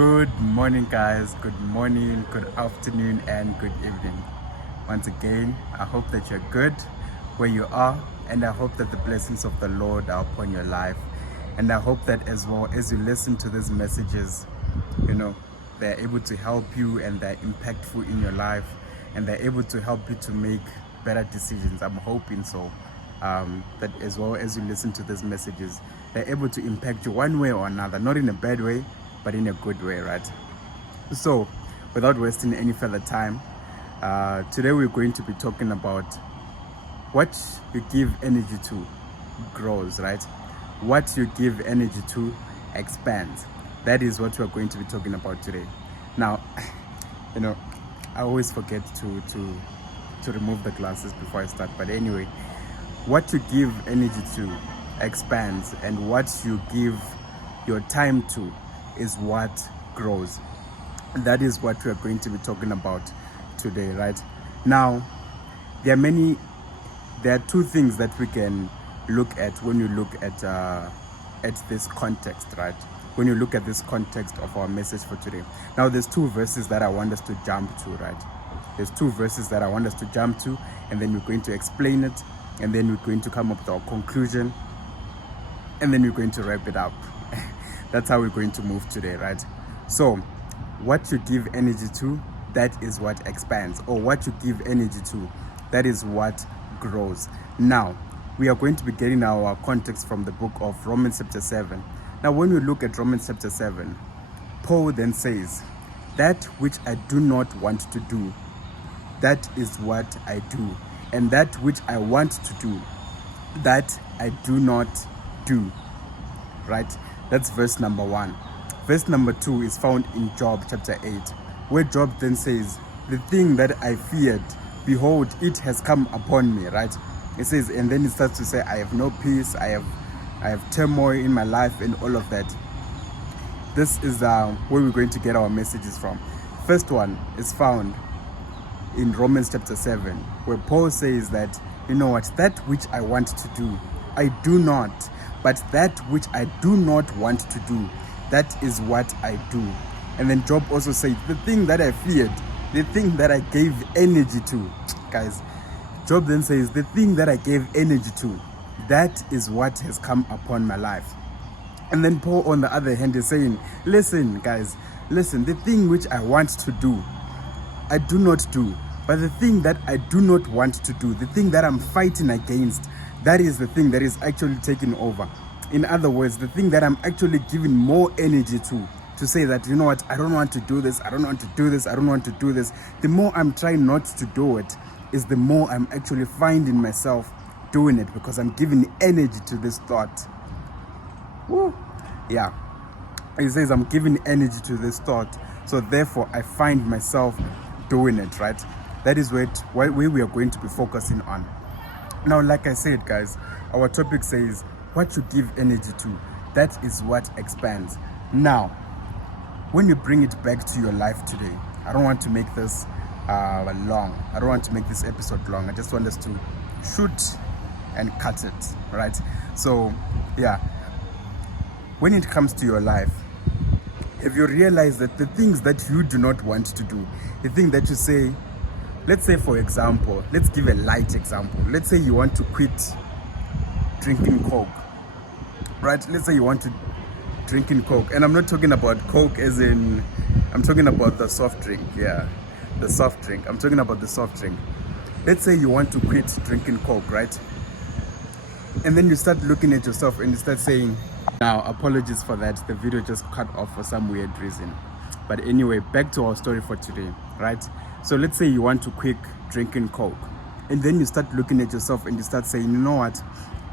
Good morning, guys. Good morning, good afternoon, and good evening. Once again, I hope that you're good where you are, and I hope that the blessings of the Lord are upon your life. And I hope that as well as you listen to these messages, you know, they're able to help you and they're impactful in your life and they're able to help you to make better decisions. I'm hoping so. That as well as you listen to these messages, they're able to impact you one way or another, not in a bad way, but in a good way, right? So, without wasting any further time, today we're going to be talking about what you give energy to grows, right? What you give energy to expands. That is what we're going to be talking about today. Now, I always forget to remove the glasses before I start. But anyway, what you give energy to expands, and what you give your time to is what grows. That is what we are going to be talking about today, right? Now, there are two things that we can look at when you look at this context, right? When you look at this context of our message for today. Now, there's two verses that I want us to jump to, right? There's two verses that I want us to jump to, and then we're going to explain it, and then we're going to come up with our conclusion, and then we're going to wrap it up. That's how we're going to move today, right? So, what you give energy to, that is what expands. Or what you give energy to, that is what grows. Now, we are going to be getting our context from the book of Romans chapter 7. Now, when we look at Romans chapter 7, Paul then says, that which I do not want to do, that is what I do. And that which I want to do, that I do not do. Right? That's verse number 1. Verse number 2 is found in Job chapter 8, where Job then says, the thing that I feared, behold, it has come upon me, right? It says, and then it starts to say, I have no peace, I have turmoil in my life and all of that. This is where we're going to get our messages from. First one is found in Romans chapter 7, where Paul says that, you know what, that which I want to do, I do not. But that which I do not want to do, that is what I do. And then Job also said, the thing that I feared, the thing that I gave energy to, guys, Job then says, the thing that I gave energy to, that is what has come upon my life. And then Paul, on the other hand, is saying, listen, guys, listen, the thing which I want to do, I do not do. But the thing that I do not want to do, the thing that I'm fighting against, that is the thing that is actually taking over. In other words, the thing that I'm actually giving more energy to say that, you know what, I don't want to do this, I don't want to do this, I don't want to do this. The more I'm trying not to do it, is the more I'm actually finding myself doing it, because I'm giving energy to this thought. Woo. Yeah. He says I'm giving energy to this thought, so therefore I find myself doing it, right? That is where we are going to be focusing on. Now, like I said, guys, our topic says, what you give energy to, that is what expands. Now, when you bring it back to your life today, I don't want to make this long. I don't want to make this episode long. I just want us to shoot and cut it, right? So, yeah. When it comes to your life, have you realized that the things that you do not want to do, the thing that you say, let's say, for example, let's give a light example. Let's say you want to quit drinking Coke, right? Let's say you want to drinking Coke. And I'm not talking about Coke as in, I'm talking about the soft drink. Yeah, the soft drink. I'm talking about the soft drink. Let's say you want to quit drinking Coke, right? And then you start looking at yourself and you start saying, now, apologies for that. The video just cut off for some weird reason. But anyway, back to our story for today, right? So let's say you want to quit drinking Coke, and then you start looking at yourself and you start saying, you know what,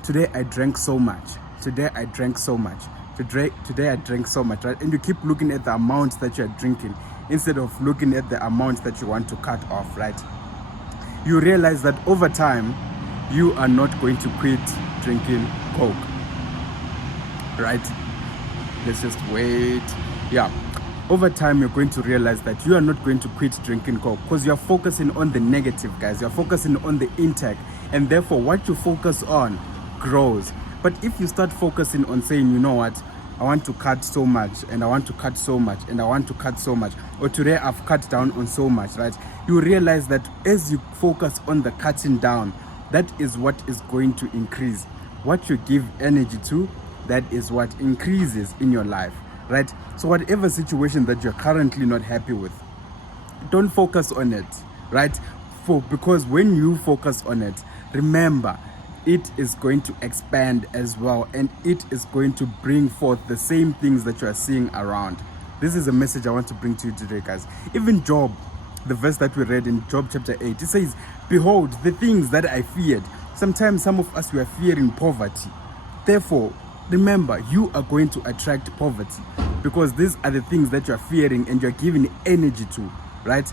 today I drank so much, today I drank so much, today I drank so much, right? And you keep looking at the amounts that you're drinking instead of looking at the amounts that you want to cut off, right? You realize that over time, you are not going to quit drinking Coke, right? Let's just wait. Yeah. Over time, you're going to realize that you are not going to quit drinking Coke, because you're focusing on the negative, guys. You're focusing on the intake, and therefore what you focus on grows. But if you start focusing on saying, you know what, I want to cut so much, and I want to cut so much, and I want to cut so much, or today I've cut down on so much, right? You realize that as you focus on the cutting down, that is what is going to increase. What you give energy to, that is what increases in your life, right? So whatever situation that you're currently not happy with, don't focus on it, right? Because when you focus on it, remember, it is going to expand as well, and it is going to bring forth the same things that you are seeing around. This is a message I want to bring to you today, guys. Even Job, the verse that we read in Job chapter 8, it says, behold, the things that I feared. Sometimes some of us, we are fearing poverty. Therefore, remember, you are going to attract poverty, because these are the things that you are fearing and you're giving energy to, right?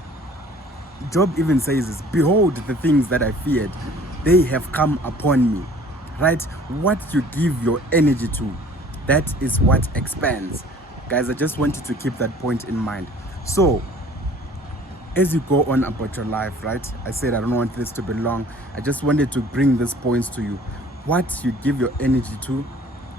Job even says this, behold, the things that I feared, they have come upon me, right? What you give your energy to, that is what expands. Guys, I just wanted to keep that point in mind. So, as you go on about your life, right? I said I don't want this to be long. I just wanted to bring these points to you. What you give your energy to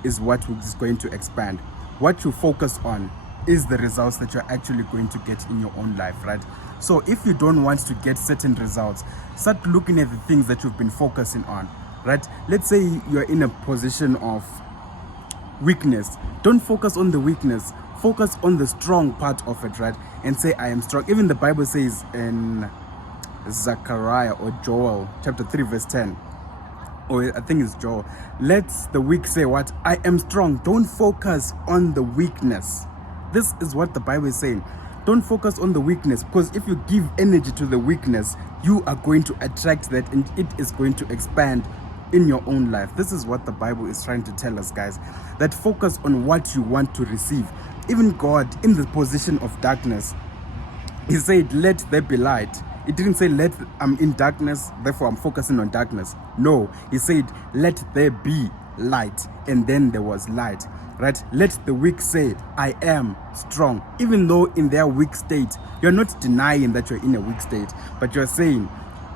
is what is going to expand. What you focus on is the results that you're actually going to get in your own life, right? So if you don't want to get certain results, start looking at the things that you've been focusing on, right? Let's say you're in a position of weakness. Don't focus on the weakness. Focus on the strong part of it, right? And say, I am strong. Even the Bible says in Zechariah or Joel chapter 3 verse 10, or I think it's Joel, let the weak say what? I am strong. Don't focus on the weakness. This is what the Bible is saying. Don't focus on the weakness, because if you give energy to the weakness, you are going to attract that, and it is going to expand in your own life. This is what the Bible is trying to tell us, guys. That focus on what you want to receive. Even God, in the position of darkness, he said, let there be light. It didn't say, I'm in darkness, therefore I'm focusing on darkness. No, he said, let there be light, and then there was light, right? Let the weak say, I am strong. Even though in their weak state, you're not denying that you're in a weak state, but you're saying,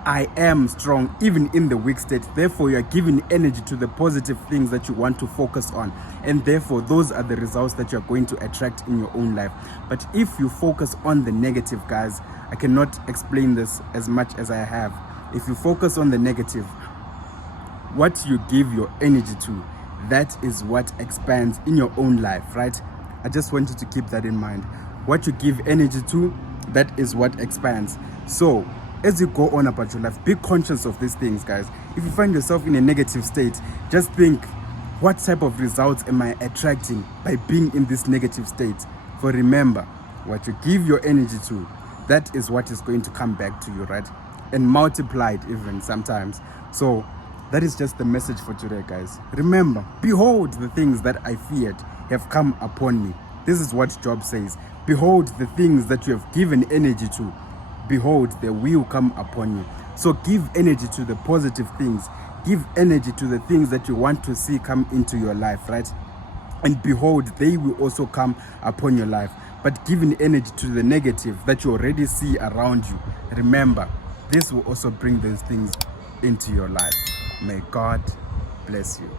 I am strong even in the weak state. Therefore, you're giving energy to the positive things that you want to focus on, and therefore those are the results that you're going to attract in your own life. But if you focus on the negative, guys, I cannot explain this as much as I have. If you focus on the negative, what you give your energy to, that is what expands in your own life, right? I just want you to keep that in mind. What you give energy to, that is what expands. So as you go on about your life, be conscious of these things, guys. If you find yourself in a negative state, just think, what type of results am I attracting by being in this negative state? For remember, what you give your energy to, that is what is going to come back to you, right? And multiplied even sometimes. So that is just the message for today, guys. Remember, behold, the things that I feared have come upon me. This is what Job says. Behold, the things that you have given energy to, behold, they will come upon you. So give energy to the positive things. Give energy to the things that you want to see come into your life, right? And behold, they will also come upon your life. But giving energy to the negative that you already see around you, remember, this will also bring those things into your life. May God bless you.